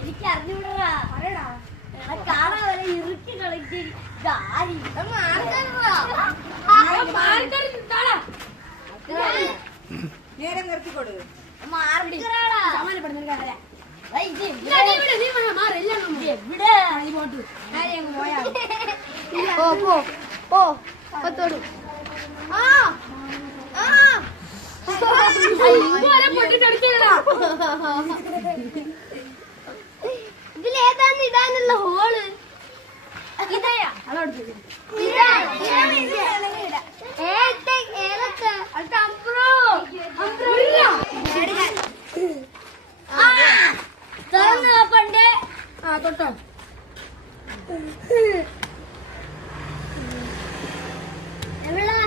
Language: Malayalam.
എനിക്ക് അറിഞ്ഞൂടാ കാണാൻ വരെ ഇറുക്കി കളിച്ച് നേരെ നിർത്തിക്കൊടു ഇതിലേതാന്ന് ഇടാനുള്ള ഹോള് ഇതയാ